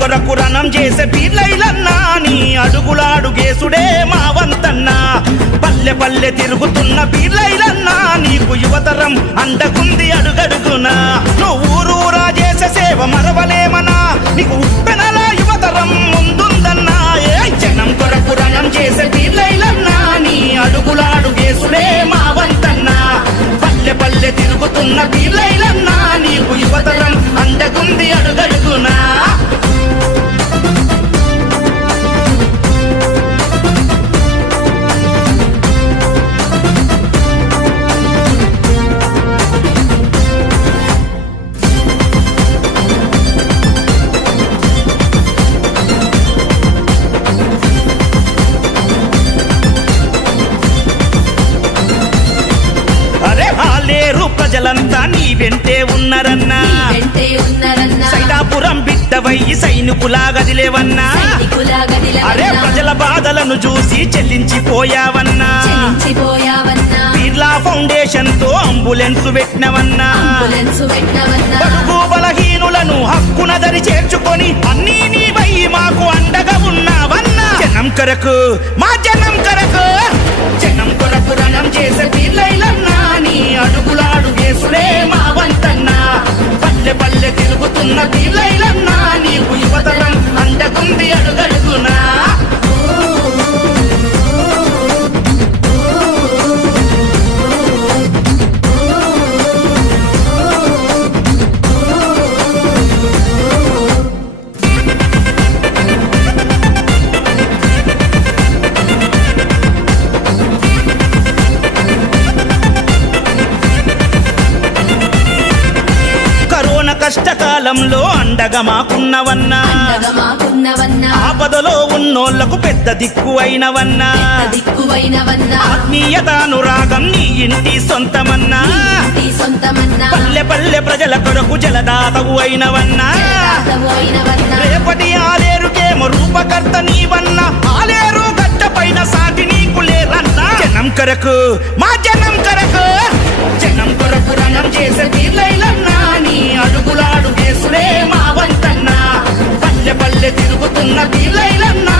కొరకు రణం చేసే పీర్లైలన్నా నీ అడుగులాడుగేసుడే మా వంతన్నా పల్లె పల్లె తిరుగుతున్న పీర్లైలన్నా నీకు యువతరం అండకుంది అడుగడుగునా నువ్వు ఊరూరా చేసే సేవ మరవలేమనా నీకు ఉప్పెనల యువతరం ముందుందన్నా ఏ జనం కొరకు రణం చేసే పీర్లైలన్నా నీ అడుగులాడుగేసుడే మా వంతన్నా పల్లె పల్లె తిరుగుతున్న పీర్లైలన్నా నీకు యువతరం అండకుంది అడుగడుగునా ప్రజలంతా నీ వెంటే ఉన్నారన్నా సైదాపురం బిడ్డవయ్యి సైనికులా గదిలేవన్నా అరే ప్రజల బాధలను చూసి చెల్లించిపోయావన్నా పీర్లా ఫౌండేషన్ తో అంబులెన్స్ పెట్టినవన్నా బడుగు బలహీనులను హక్కున దరి చేర్చుకొని అన్నీ నీవై మాకు అండగా ఉన్నావన్నా జనం కొరకు మా జనం కొరకు జనం కొరకు రణం చేసే పీర్లైలన్నా నీ అడుగులాడుగేసుడే మా వంతన్నా పల్లె పల్లె తిరుగుతున్న పీర్లైలన్నా నీకు యువతరం అండకుంది అడుగడుగునా కష్టకాలంలో అండగా మాకున్నవన్నా ఆపదలో ఉన్నోళ్లకు పెద్ద దిక్కు అయినవన్నా ఆత్మీయతానురాగం నీ ఇంటి సొంతమన్నా పల్లె పల్లె ప్రజల కొరకు జలదాతవు అయినవన్నా రేపటి ఆలేరుకేమో రూపకర్త నీవన్నా ఆలేరు గడ్డ పైన సాటి నీకు లేరన్నా జనం కొరకు మా జనం కొరకు జనం కొరకు రణం చేసే పీర్లైలన్నా నీ అడుగులాడుగేసుడే మా వంతన్నా పల్లె పల్లె తిరుగుతున్న పీర్లైలన్నా